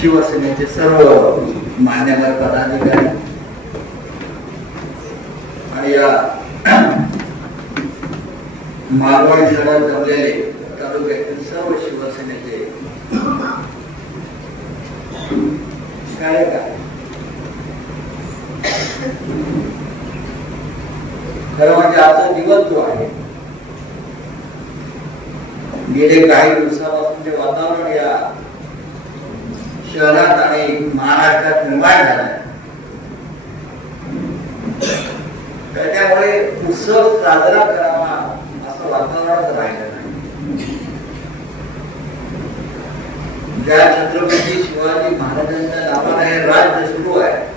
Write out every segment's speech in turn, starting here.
शिवसेनेचे सर्व मान्यवर पदाधिकारी आणि या मालवण शहरात जमलेले तालुक्यातील सर्व शिवसेनेचे कार्यकर्ते. खरं म्हणजे आजचा दिवस जो आहे गेले काही दिवसापासून जे वातावरण या शहरात आणि महाराष्ट्रात निर्माण झाला. त्याच्यामुळे उत्सव साजरा करावा असं वातावरण राहिलं नाही. ज्या छत्रपती शिवाजी महाराजांच्या नावाने हे राज्य सुरू आहे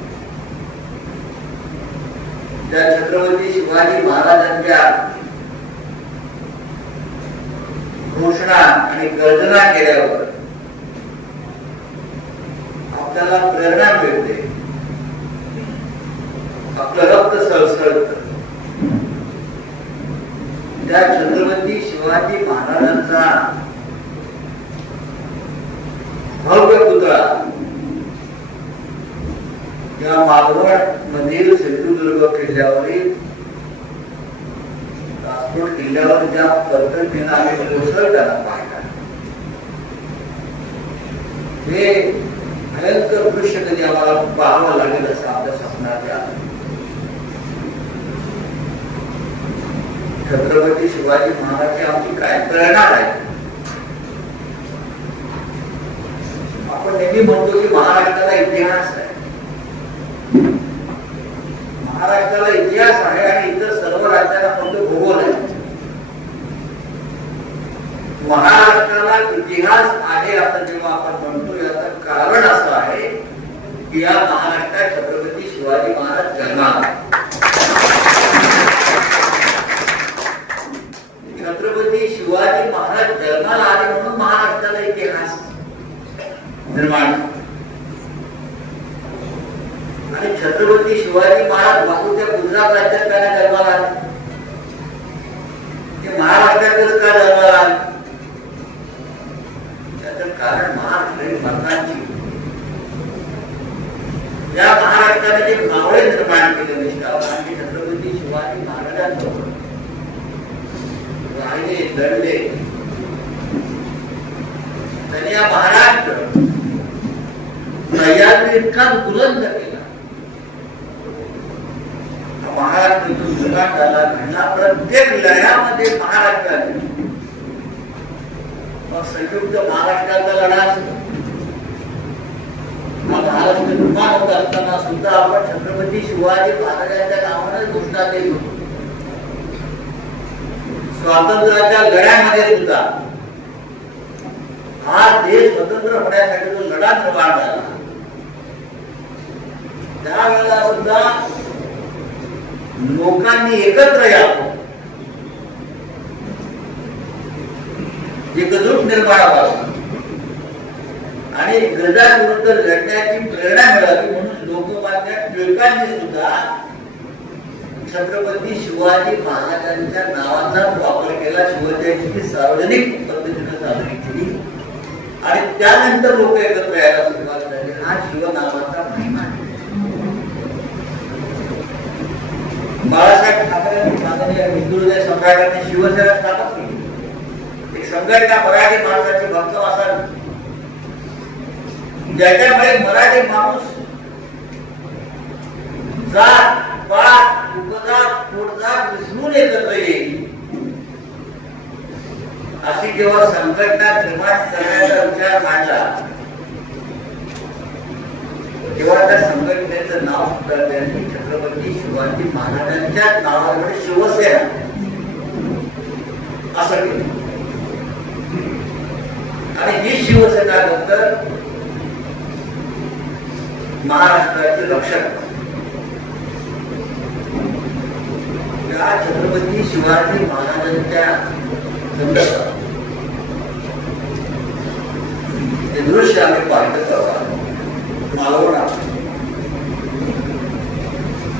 त्या छत्रपती शिवाजी महाराजांच्या घोषणा आणि गर्जना केल्यावर आपल्याला प्रेरणा मिळते. आपलं रक्त सळसळत. त्या छत्रपती शिवाजी महाराजांचा भव्य पुतळा या मालवण मधील सिंधुदुर्ग किल्ल्यावरील राजकोट किल्ल्यावर ज्या पद्धतीनं आम्ही कोसळताना पाहिला हे भयंकर दृश्य कधी आम्हाला पाहावं लागेल असं आपल्या स्वप्नात छत्रपती शिवाजी महाराज आमची काय प्रेरणा आहे? आपण नेहमी म्हणतो की महाराष्ट्राला इतिहास आहे. महाराष्ट्राला इतिहास आहे आणि इतर सर्व राज्यांना फक्त भूगोल आहे. महाराष्ट्राला इतिहास आहे असं जेव्हा आपण म्हणतो कारण असं आहे की या महाराष्ट्रात छत्रपती शिवाजी महाराज जन्माला. छत्रपती शिवाजी महाराज जन्माला आले म्हणून महाराष्ट्राला इतिहास निर्माण. आणि छत्रपती शिवाजी महाराज बापूच्या गुजरात राज्यात त्याला जन्माला आले. ते महाराष्ट्रातच का जन्माला आले? त्याचं कारण महाराष्ट्र भरतांची या महाराष्ट्राने जे नावळे निर्माण केले निष्ठावर आणि छत्रपती शिवाजी महाराजांचं. राहिले दडले त्यांनी या महाराष्ट्र सह्याद्री इतका बुलंद केला. महाराष्ट्र इथून निर्माण झाला घडला प्रत्येक लढ्यामध्ये महाराष्ट्राने. मग संयुक्त महाराष्ट्राचा लढा असतो. महाराष्ट्र निर्माण होत असताना सुद्धा आपण छत्रपती शिवाजी महाराजांच्या नावाने घोषणा केली होती. स्वातंत्र्याच्या लढ्यामध्ये सुद्धा. हा देश स्वतंत्र होण्यासाठी जो लढा निर्माण झाला. त्यावेळेला सुद्धा लोकांनी एकत्र यावं. एकजूट निर्माण व्हावं. आणि गजाविरुद्ध लढण्याची प्रेरणा मिळावी म्हणून लोकमान्य टिळकांनी सुद्धा छत्रपती शिवाजी महाराजांच्या नावाचा वापर केला. शिवजयंती सार्वजनिक पद्धतीने साजरी केली. आणि त्यानंतर लोक एकत्र यायला सुरुवात झाली. हा शिवनामाचा महिमा बाळासाहेब ठाकरे माननीय हिंदुहृदय सम्राटांनी शिवसेना स्थापन केली. एक संघटना मराठी माणसाची भक्त असावी ज्याच्यामुळे मराठी माणूस जात पात उपजात पोटजात विसरून एकत्र येईल अशी जेव्हा संघटना निर्माण करण्याचा विचार मांडला तेव्हा त्या संघटनेचं नाव त्यांनी छत्रपती शिवाजी महाराजांच्या नावाकडे शिवसेना असं केलं. आणि ही शिवसेना नंतर महाराष्ट्राचे रक्षक. या छत्रपती शिवाजी महाराजांच्या संदर्भात हे दृश्य आम्ही पाहत तेव्हा मालवणा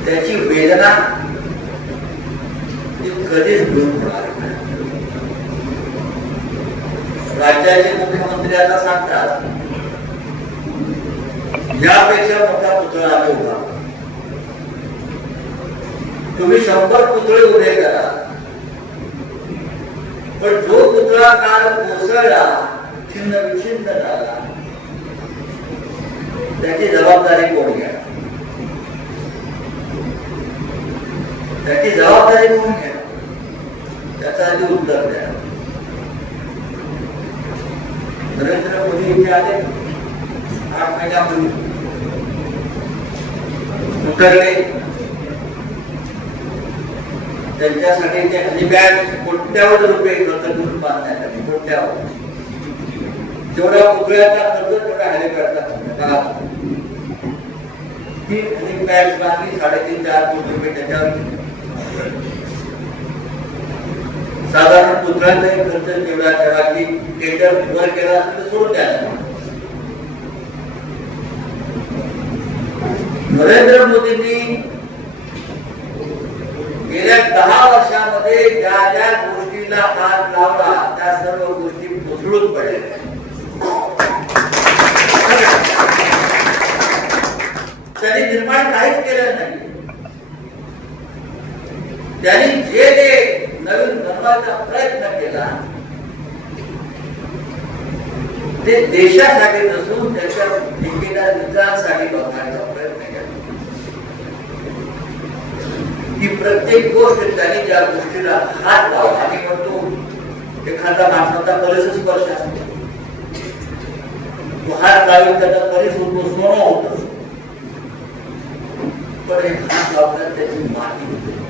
त्याची वेदना ती कधीच घेऊन होणार राज्याचे मुख्यमंत्री आता सांगतात यापेक्षा मोठा पुतळा आम्ही तुम्ही शंभर पुतळे उभे करा. पण जो पुतळा काल कोसळला, छिन्न विछिन्न झाला. त्याची जबाबदारी कोण घ्या? त्याची जबाबदारी कोण घ्या? त्याचं आधी उत्तर द्या. नरेंद्र मोदी इथे आले उतरले त्यांच्यासाठी ते हॅलिपॅड कोट्यावर रुपये खर्च करून बांधण्यात कोट्यावर जेवढा पुतळ्याचा खर्च तेवढा हॅलिपॅडचा खर्च. बघा. ती बॅग बांधली साडेतीन चार कोटी रुपये त्याच्यावर. साधारण पुत्रांचाही खर्च तेवढा ठेवा की टेंडर वर केला असेल तर सोडून द्यायला नरेंद्र मोदींनी गेल्या दहा वर्षामध्ये ज्या ज्या गोष्टीला हात लावला त्या सर्व गोष्टी कोसळून पडल्या. त्यांनी निर्माण काहीच केलं नाही. त्यांनी जे जे नवीन बनवायचा प्रयत्न केला ते देशासाठी नसून त्याच्या ठेकेदार बघायला बनवायचा प्रयत्न केला की प्रत्येक गोष्ट त्यांनी ज्या गोष्टीला हात लावला आणि म्हणतो एखादा माणसाचा बरेच स्पर्श असतो. तो हात लावून त्याचा बरेच होतो सोनं होत. पण एक हात लावतात त्याची माती होते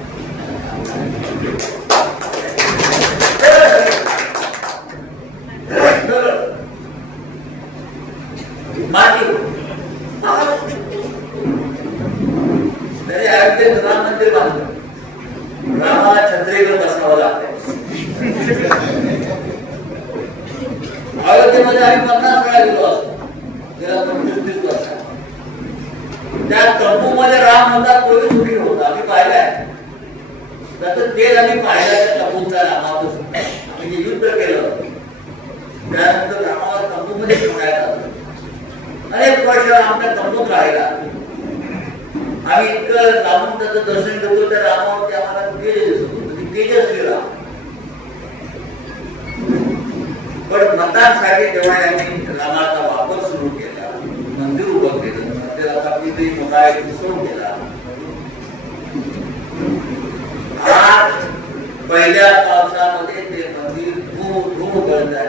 माती तरी अयोध्येत राम मंदिर बांधलं रामाला छत्रीवर बसावं लागतं अयोध्येमध्ये आम्ही पन्नास वेळा गेलो असतो गेल्या पंचवीस तीस वर्षात त्या तंबूमध्ये राम होता तोही सुखी होता आम्ही पाहिलाय त्याचं तेल आम्ही पाहिलं त्या तंबूचा रामावर आम्ही जे युद्ध केलं त्यानंतर रामाला तंबूमध्ये ठेवण्यात आलं अनेक वर्ष आमच्या तंबूत राहिला आम्ही इतकं लांबून त्याचं दर्शन घेतो त्या रामावरती आम्हाला तेज दिसत होतं म्हणजे तेजस्वी राम पण मतांसाठी तेव्हा यांनी रामाचा वापर सुरू केला. मंदिर उभं केलं. मंदिराचा किती मोठा एक सुरू केला. आज पहिल्या पावसामध्ये ते मंदिर धूम धूम करत आहे.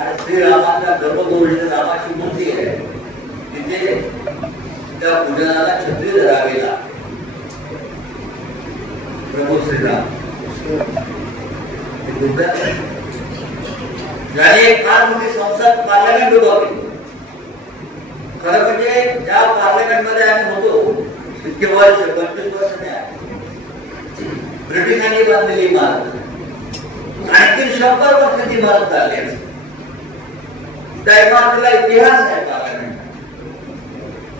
आणि श्रीरामाच्या गर्भगोविंद रामाची मूर्ती आहे. तिथे त्या पूजनाला छत्री धरावी लागते प्रभू श्रीराम. ज्याने फार मोठी संसद पार्लमेंट उभारली. खरं म्हणजे ज्या पार्लमेंटमध्ये आम्ही होतो इतके वर्ष पंचवीस वर्ष नाही ब्रिटिशांनी बांधलेली इमारत. आणखी शंभर वर्षाची इमारत चालली त्या इमारतीला इतिहास आहे पार्लमेंट.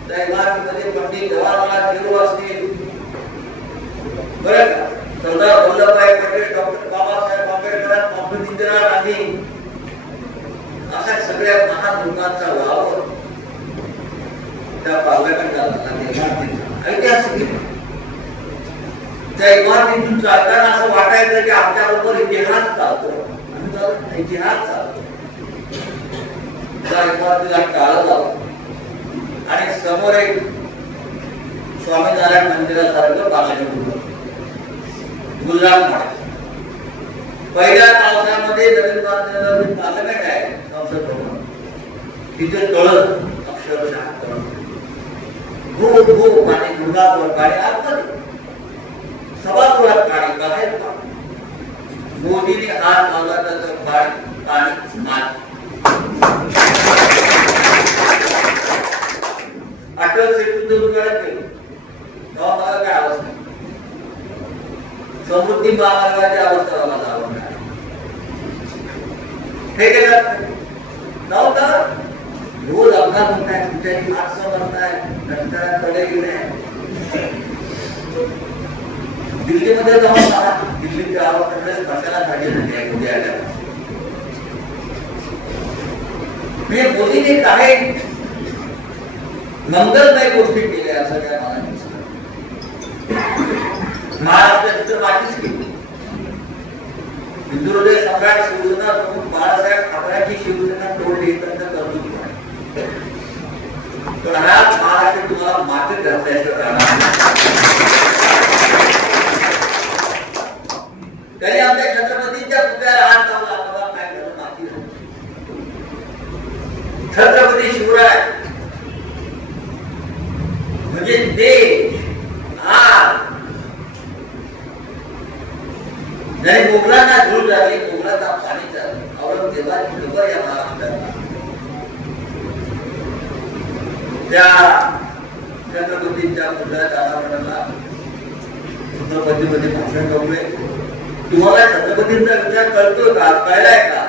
त्या इमारतीमध्ये पंडित जवाहरलाल नेहरू असतील. बरं का? सरदार वल्लभभाई पटेल सगळ्या महान लोकांचा वावर त्या पार्लमेंटला झाला, त्या ऐतिहासिक त्या इमारतीतून चालताना असं वाटायचं की आमच्या बरोबर इतिहास चालतो. आणि इतिहास चालतो. त्या इमारतीला टाळं लावलं आणि समोर एक स्वामीनारायण मंदिरासारखं पार्लमेंट उभं गुजरात मध्ये पहिल्या पावसामध्ये नवीन बांधलेलं जे पार्लमेंट आहे. संसद तिथे तळत अक्षरशः तळ खूप खूप पाणी गुजरातवर पाणी आतमध्ये. सभागृहात पाणी बाहेर पाणी मोदीने आज लावला तर पाणी पाणी नाही अटल सेतू उद्घाटन केलं तेव्हा मला काय अवस्था? समृद्धी महामार्गाची अवस्था मला आवडणार हे केलं नव्हतं. रोज अपघात होत आहे कुठेही हादसा बनताय रस्त्याला तडे गेले दिल्लीमध्ये जाऊन पहा दिल्लीच्या गावाकडे स्मशाना झाली झाली आहे उद्या आल्यावर. मी मोदीने काही मंगलमय गोष्टी केल्या असं काय मला दिसलं महाराष्ट्राची तर मातीच केली हिंदुहृदय सम्राट शिवसेना प्रमुख बाळासाहेब ठाकरेंची शिवसेना तोडली त्यांचं कर्तृत्व आहे. पण महाराष्ट्र तुम्हाला मातीत घातल्याचं राहणार तरी आमच्या छत्रपतींच्या पुतळ्याला हात लावला तेव्हा काय झालं माती छत्रपती शिवराय म्हणजे देश आज जरी मोगलांना धूळ लागली मोगलांना पाणी चालू औरंगजेबाची खबर या महाराष्ट्र त्या छत्रपतींच्या पुतळ्यात अनावरणाला छत्रपतीमध्ये भाषण करूये. तुम्हाला छत्रपतींचा विचार कळतोय का? कळलाय का?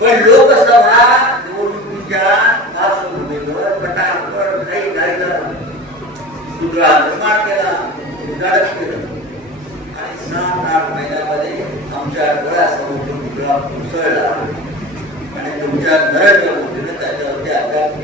पण लोकसभा निवडणुकीच्या पार्श्वभूमीवर पटापट काही झालं पुतळा निर्माण केला उद्घाटन केलं. आणि सात आठ महिन्यामध्ये आमच्या घरासमोर तो पुतळा कोसळला. आणि तुमच्या घराच्या मोदीने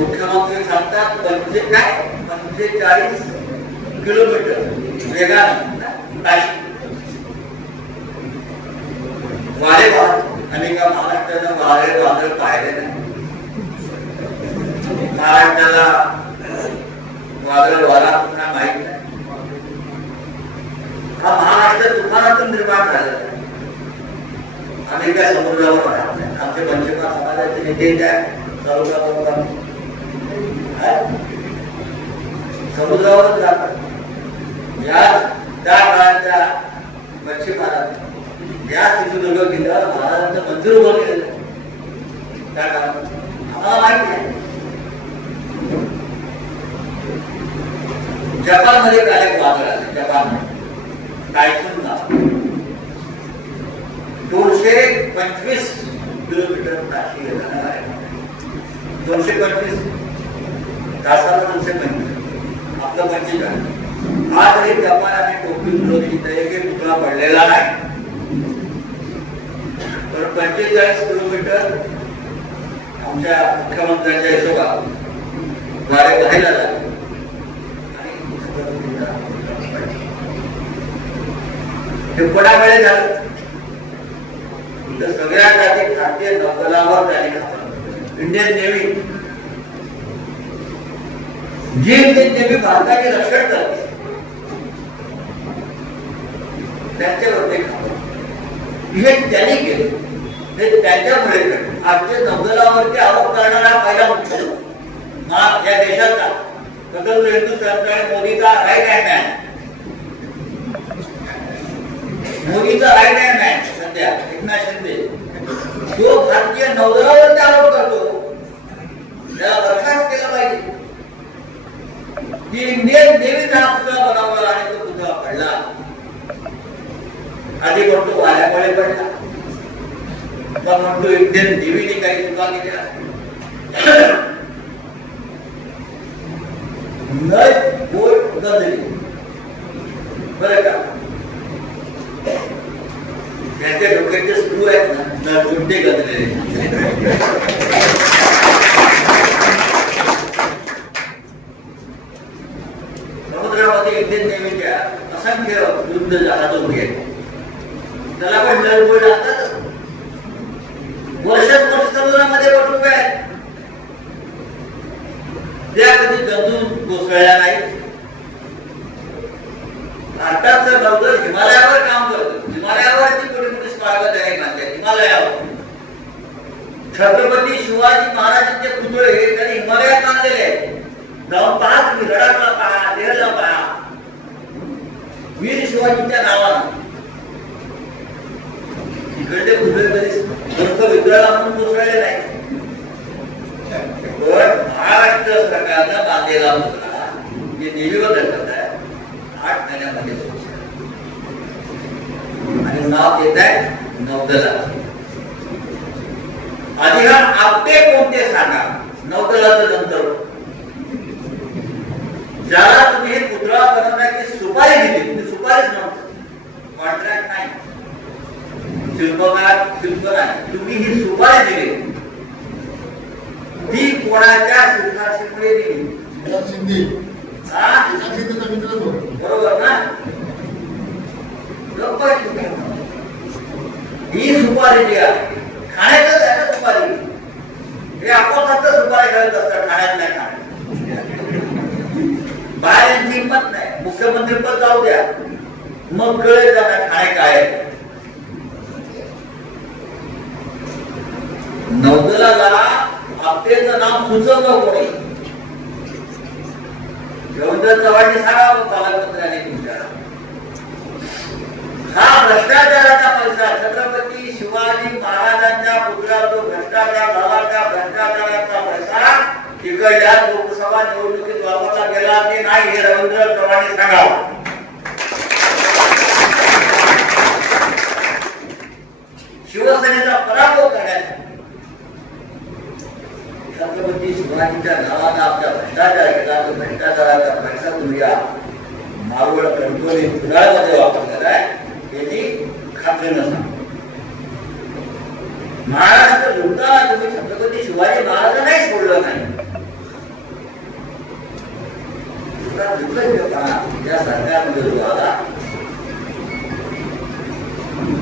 मुख्यमंत्री सांगतात पंचे काय पंचेचाळीस किलोमीटर. वेगानं वारे वाहत आणि का महाराष्ट्रानं वारे वादळ पाहिले नाही. महाराष्ट्राला वादळ वारा पुन्हा माहीत नाही. हा महाराष्ट्र तुफानातून निर्माण झालेला आहे. आम्ही काय समुद्रावर आमचे पंचमा समाजाचे नेते काय समुद्रावर राहतात. समुद्रावरच राहतात या त्या काळाच्या मच्छीमारांनी या सिंधुदुर्ग किल्ल्यावर महाराजांचं मंदिर उभं केलेलं त्या काळात. आम्हाला माहिती आहे. जपानमध्ये काल एक वादळ आले जपानमध्ये. टायफून नाव. दोनशे पंचवीस किलोमीटर ताशी जाणार आहे. दोनशे पंचवीस. तासाला दोनशे पंचवीस आपलं पंचेचाळीस आज तरी जपान आणि टोपी विरोधी एक तुकडा पडलेला नाही. तर पंचेचाळीस किलोमीटर आमच्या मुख्यमंत्र्यांच्या हिशोबात द्वारे व्हायला लागले हे कोणा वेळे झालं सगळ्या जाती आधी दलावर त्याने घातलं. इंडियन नेव्ही भारताचे रक्षण करते त्यांच्यावर ते हे। त्यांनी केले हे त्यांच्यामुळे आजच्या नौदलावरती आरोप करणारा पहिला मुख्यमंत्री हा या देशाचा। स्वतंत्र हिंदुस्थानचा आणि मोदीचा राईट हँड मॅन मोदीचा राईट हँड मॅन सध्या. एकनाथ शिंदे तो भारतीय नौदलावर आरोप करतो त्याला बरखास्त केलं पाहिजे की इंडियन नेव्हीने हा पुतळा बनवला आणि तो पुतळा पडला. आधी म्हणतो वाऱ्यामुळे पडला. मग म्हणतो इंडियन नेव्हीने काही चुका केल्या. नय बोट गजरी. बरं का? त्यांच्या डोक्याचे स्क्रू आहेत ना नरगुंडे गजलेले समुद्रामध्ये इंडियन नेव्हीच्या असंख्य युद्ध जहाज उभी आहेत. त्याला पण नळबोट लागतात. वर्षात वर्ष समुद्रामध्ये बोट उभे आहेत त्या कधी जंतू कोसळल्या नाही. भारताचं नौदल हिमालयावर काम करतं. हिमालयावरती मोठी मोठी स्वागत आहे बांधले हिमालयावर. छत्रपती शिवाजी महाराजांचे पुतळे त्यांनी हिमालयात बांधलेले आहेत. जाऊन पहा तुम्ही लडाखला पहा लेहला पहा. वीर शिवाजीच्या नावाला. इकडचे पुतळे कधी म्हणून कोसळले नाही. पण महाराष्ट्र सरकारचा बांधलेला मुद्रा जे देवीवर दर्शवत आहे. आठ महिन्यामध्ये आणि नाव देत आहे नौदला आधी हा आपटे कोणते सांगा? नौदलाचं नंतर. ज्याला तुम्ही हे पुतळा बनवण्याची सुपारी दिली तुम्ही सुपारीच नव्हतं कॉन्ट्रॅक्ट नाही. शिल्पकार तुम्ही ही सुपारी दिली. ती कोणाच्या शिफारशीमुळे दिली? बरोबर ना. ही सुपारी जी आहे खाण्याचं सुपारी. हे आपण फक्त सुपारी खेळत असतात खाण्यात नाही खाण्यात बाहेर यांची नाही. मुख्यमंत्री पद जाऊ द्या. मग कळेल त्यांना खाणे काय आहे. नौदलाला आपटेचं नाव सुचवलं कोणी. रवींद्र चव्हाणने सांगावं पालकमंत्र्याने तुमच्या. हा भ्रष्टाचाराचा पैसा छत्रपती शिवाजी महाराजांच्या पुतळ्यात भ्रष्टाचार झाला त्या भ्रष्टाचाराचा पैसा तिकडल्या लोकसभा निवडणुकीत वापरला गेला की नाही हे रवींद्र चव्हाणने सांगावं. शिवसेनेचा पराभव करण्यासाठी छत्रपती शिवाजीच्या नावानं आपल्या भ्रष्टाचार केला. तो भ्रष्टाचाराचा पैसा तुम्ही या मावळ कंट्रोली पुतळ्यामध्ये वापरलेला आहे, याची खात्रीनं सांगा महाराष्ट्र लुटताना तुम्ही छत्रपती शिवाजी महाराजांनाही सोडलं नाही. तुला या सरकारमध्ये जो आला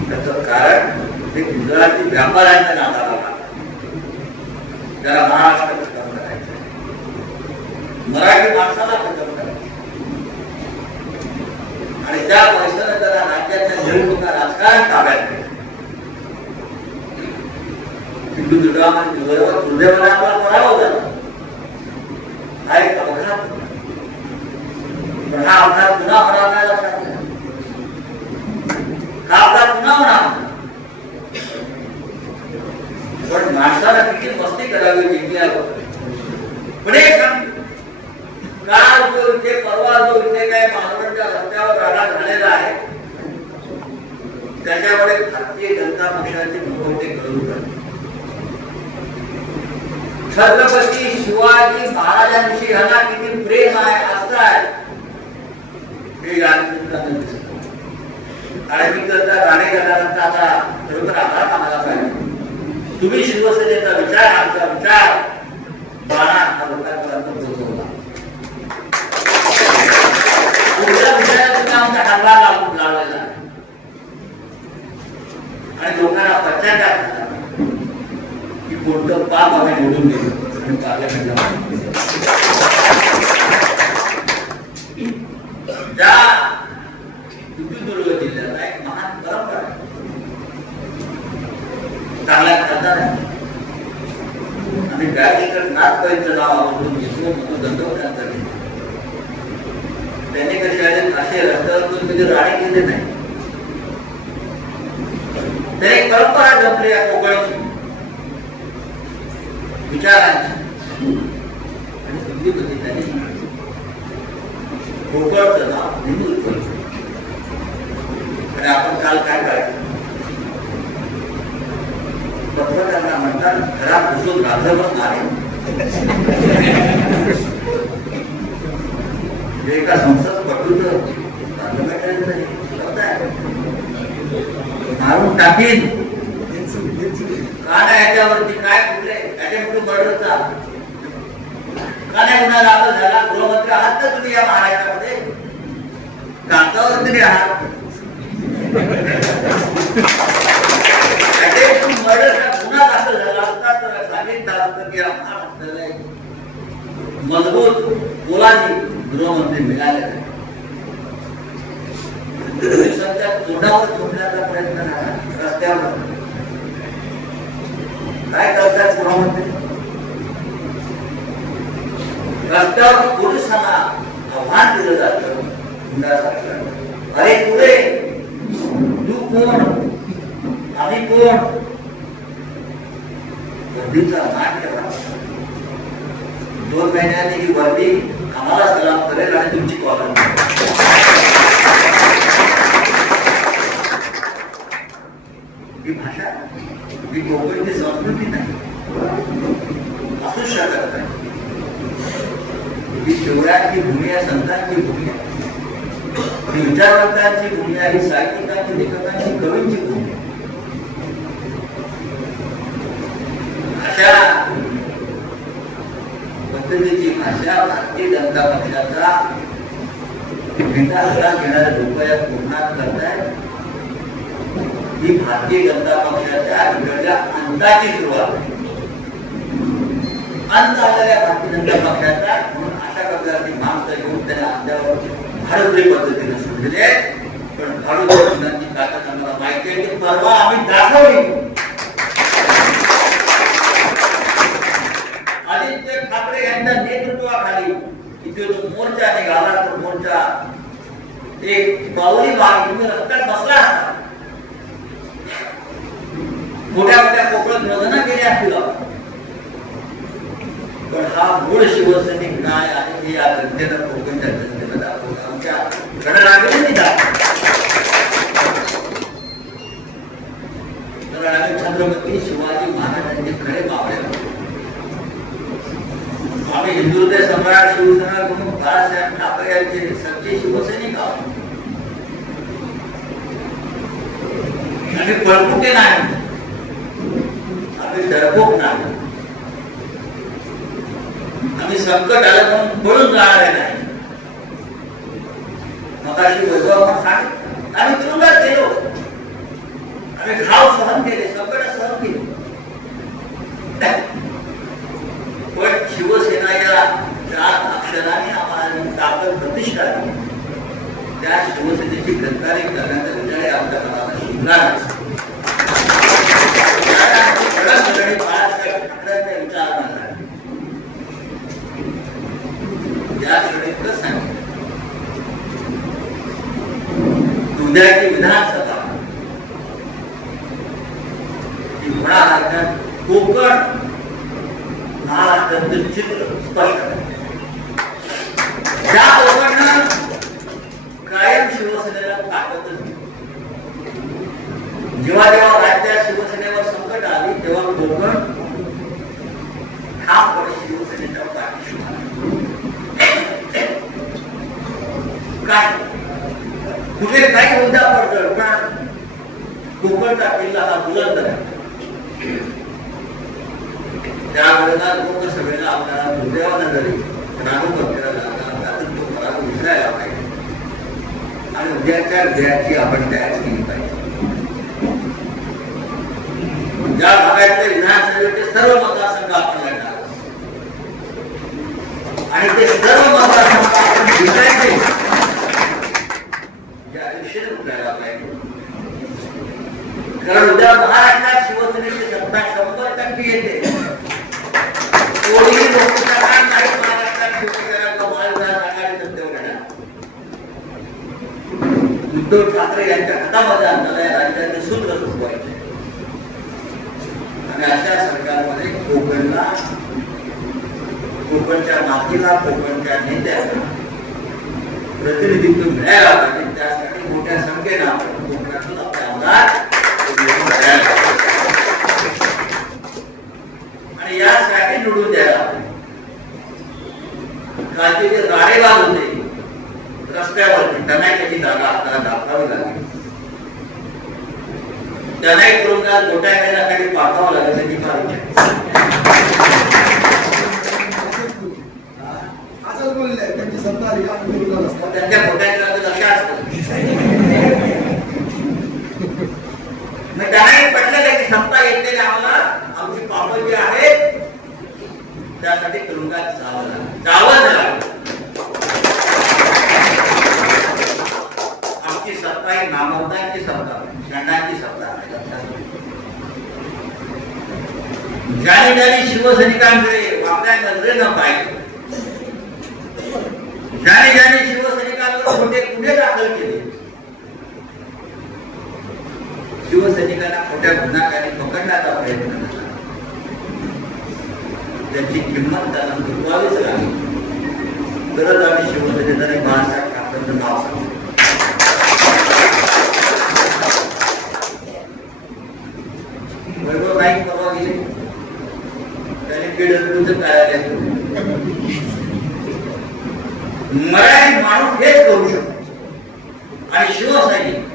त्याचं कारण ते गुजराती व्यापाऱ्यांच्या त्याला महाराष्ट्र खतम करायचं मराठी माणसाला खतम करायचं आणि त्या पैशाने त्याला राज्यातल्या निवडणुका राजकारण ताब्यात हिंदू दुर्गा म्हणजे दुर्दैवाने पराभव झाला हा एक अपघात हा होणार लक्षात हा होणार पण माणसाला किती मस्ती करावी पण एक काल जो इथे परवा जो इथे काय मालवणच्या रस्त्यावर राडा झालेला आहे भारतीय जनता पक्षाचे मुखवटे करून छत्रपती शिवाजी महाराजांशी ह्याला किती प्रेम आहे आस्था आहे. हे आणि तर आता खरोखर आभार पाहिजे. तुम्ही शिवसेनेचा विचार आमचा विचार बाळा हा लोकांपर्यंत पोहोचवला. पुढच्या विचारातून आमचा हल्ला लागून लावलेला. आणि लोकांना पश्चाताप झाला. की कोणतं पाप आम्ही निवडून गेलो आणि पार्लमेंटला सिंधुदुर्ग जिल्ह्याचा एक महान परंपरा आहे. चांगल्या खासदार आहे. आम्ही बॅगेकर नाथबाईंचं नाव आवडून घेतलं म्हणून दंडवतांचा घेतलं त्यांनी कसे आले असे रस्त्यावरून कधी राणे केले नाही. तर एक परंपरा जमली या कोकणाची विचारांची. आणि सिंधुदुर्ग हिंदू केलं. आणि आपण काल काय करायचं? पत्रकारांना म्हणतात घरात घुसून रात्रभर मारे हे एका संसद पटून मारून टाकीन. का नाही याच्यावरती. काय कुठे? मर्डरचा का नाही गुन्हा दाखल झाला गृहमंत्री आहात ना तुम्ही या महाराष्ट्रामध्ये? कागदावर तुम्ही आहात गुन्हा दाखल झाला? असता तर सांगितलं असतं की आम्हाला आपल्याला मजबूत मुलांनी गृहमंत्री मिळाले नाही. तोंडावर तोडण्याचा प्रयत्न रस्त्यावर. काय करतात गृहमंत्री? रस्त्यावर पोलिसांना आव्हान दिलं जात. अरे पुढे. तू कोण? आम्ही कोण? गर्दीचा मान ठेवा. दोन महिन्याने ही वर्दी आम्हाला सलाम करेल आणि तुमची कॉलम. ही भाषा ही कोकणची संस्कृती नाही असूच शकत नाही ही शिवरायांची भूमी आहे संतांची भूमी आहे ही विचारवंतांची भूमी आहे ही साहित्यिकांची लेखकांची कवींची भूमी आहे अशा पद्धतीची भाषा भारतीय जनता पक्षाचा भेटा हातात घेणाऱ्या लोक या पूर्णात करतायत ही भारतीय जनता पक्षाच्या बिघडल्या अंताची सुरुवात आहे. अंत आलेल्या भारतीय जनता पक्षाचा म्हणून अशा प्रकारची माणसं घेऊन त्याला अंत्यावर भारतीय पद्धतीने समजले म्हणजे, पण भारतीय मुलांची ताकद आम्हाला माहिती आहे की परवा आम्ही दाखवली. आदित्य ठाकरे यांच्या नेतृत्वाखाली इथे जो मोर्चा निघाला तो मोर्चा एक बावली बाग तुम्ही रस्त्यात बसला मोठ्या मोठ्या कोकणात योजना केल्या असतील. पण हा मूळ शिवसैनिक काय आहे हे या जनतेनं कोकणच्या जनतेनं दाखवला. आमच्या छत्रपती शिवाजी महाराजांचे खरे मावळे आम्ही हिंदू सम्राट शिवसेना म्हणून बाळासाहेब ठाकरे यांचे सच्चे शिवसैनिक आहोत आम्ही पळपुटे नाही आम्ही डरपोक नाही आम्ही संकट आलं म्हणून पळून जाणारे नाही मगाशी वैभव आपण सांगितलं आम्ही तुरुंगात गेलो आम्ही घाव सहन केले संकट सहन केले पण शिवसेना या चार अक्षराने आम्हाला ताकद प्रतिष्ठा. त्या शिवसेनेची गद्दारी करण्याचा विचार आपल्या मनाला शिकणार उद्याची विधानसभा. ही होणार कोकण महाराष्ट्रातील चित्र स्पष्ट आहे. ज्या लोकांना कायम शिवसेनेला ताकदच नाही. जेव्हा जेव्हा राज्यात शिवसेनेवर संकट आली तेव्हा कोकण ठामपणे शिवसेनेच्या पाठीशी उभा राहिला. काय कुठे काही मुद्दा पडतो पण कोकणचा किल्ला हा बुलंद आहे त्यावेळेला लोकसभेला आपल्याला दुर्दैवानं जरी रानुपत्राला लागला तर तो पराभव विसरायला पाहिजे आणि उद्याच्या आपण तयार केली पाहिजे. ज्या भागातले विधानसभेचे सर्व मतदारसंघ आपण लढणार आणि ते सर्व मतदारसंघ आपण जिंकायचे. या दिशेने उठायला पाहिजे. कारण उद्या महाराष्ट्रात शिवसेनेची सत्ता शंभर टक्के येते. कोणीही लोकसभा उद्धव ठाकरे यांच्या हातामध्ये आणलेलं आहे राज्याचे सूत्र सुचवायचे आणि अशा सरकारमध्ये कोकणला कोकणच्या मातीला कोकणच्या नेत्याला प्रतिनिधित्व मिळायला पाहिजे. त्यासाठी मोठ्या संख्येनं आपण कोकणातून आपले आमदार आणि यासाठी निवडून द्यायला पाहिजे. कालचे जे राडेबाज होते रस्त्यावरती त्यांना त्याची जागा आपल्याला दाखवावी लागेल. त्यांनाही तुरुंगात मोठ्या खाली पाठवावं लागेल त्याची फार. त्यांच्या लक्ष असतं. त्यांनाही येते आम्हाला. आमची पापं जी आहेत त्यासाठी तुरुंगात जावं लागेल. जावं लागेल. आमची सत्ता ही नामर्दांची सत्ता षंडांची सत्ता ज्याने ज्याने शिवसैनिकांकडे आपल्या नजरेनं पाहिजे ज्याने ज्याने शिवसैनिकांवर खोटे गुन्हे दाखल केले शिवसैनिकांना खोट्या गुन्हागारी पकडण्याचा प्रयत्न केला त्यांची किंमत त्यांना चुकवावीच लागली. तरच आम्ही निधन बाळासाहेब ठाकरेंचं नाव सांगतो वैभव नाईक परवा गेले त्याने कार्यालय मराठी माणूस हेच करू शकतो. आणि शिवसैनिक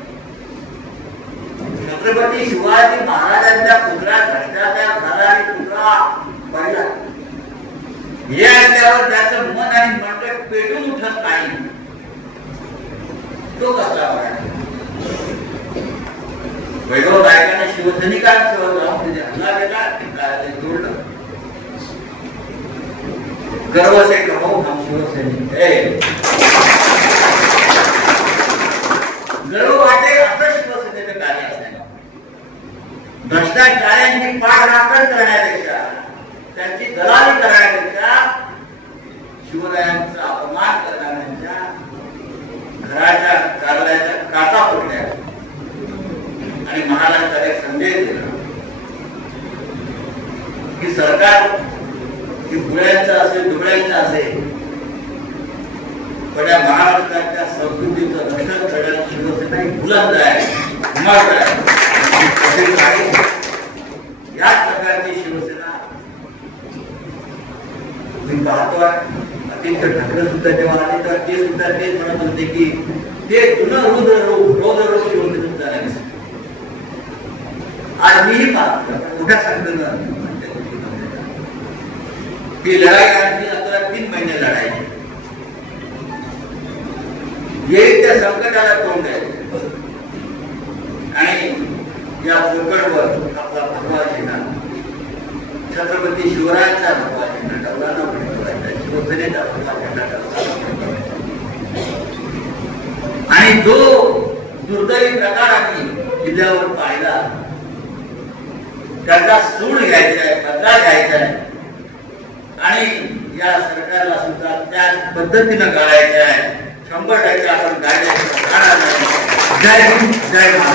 छत्रपती शिवाजी महाराजांच्या पुतळा भ्रष्टाचार झाला आणि पुतळा पडला हे ऐकल्यावर त्याचं मन आणि मंडळ पेटून उठत नाही. तो कसला वैभव नायकाने शिवसैनिकांसह जाऊन तिथे हल्ला केला ते कार्यालय जोडलं गर्व से कहो हम शिवसैनिक है गर्व वाटे असं शिवसेनेचं कार्य पाठराखण करण्यापेक्षा त्यांची दलाली करण्यापेक्षा शिवरायांचा अपमान करणाऱ्यांच्या घराच्या कार्यालयाच्या काका फुटल्या आणि महाराष्ट्राला एक संदेश दिला. की सरकार की भुळ्यांचं असेल धुळ्यांचं असेल पण या महाराष्ट्राच्या संस्कृतीचं रक्षण करण्याची शिवसेना ही बुलंद आहे उमद आहे. याच प्रकारची शिवसेना मी पाहतोय आदित्य ठाकरे सुद्धा जेव्हा आले तर ते सुद्धा ते म्हणत होते की ते जुनं रुद्र रोग रोग रोग शिवसेनेत झालं आज मीही पाहतो. मोठ्या संख्येनं ती लढाई आणखी आता तीन महिने लढायची. हे त्या संकटाला तोंड आहे आणि या पोकळवर आपला भगवा झेंडा छत्रपती शिवरायांचा भगवा झेंडा डवलाना ठेवायचा शिवसेनेचा भगवा झेंडा आणि जो दुर्दैवी प्रकार आम्ही जिल्ह्यावर पाहिला त्याचा सूड घ्यायचा आहे बदला घ्यायचा आहे. आणि या सरकारला सुद्धा त्या पद्धतीनं गाळायचं आहे. शंभर टक्के आपण गाडी जय हिंद जय महाराष्ट्र.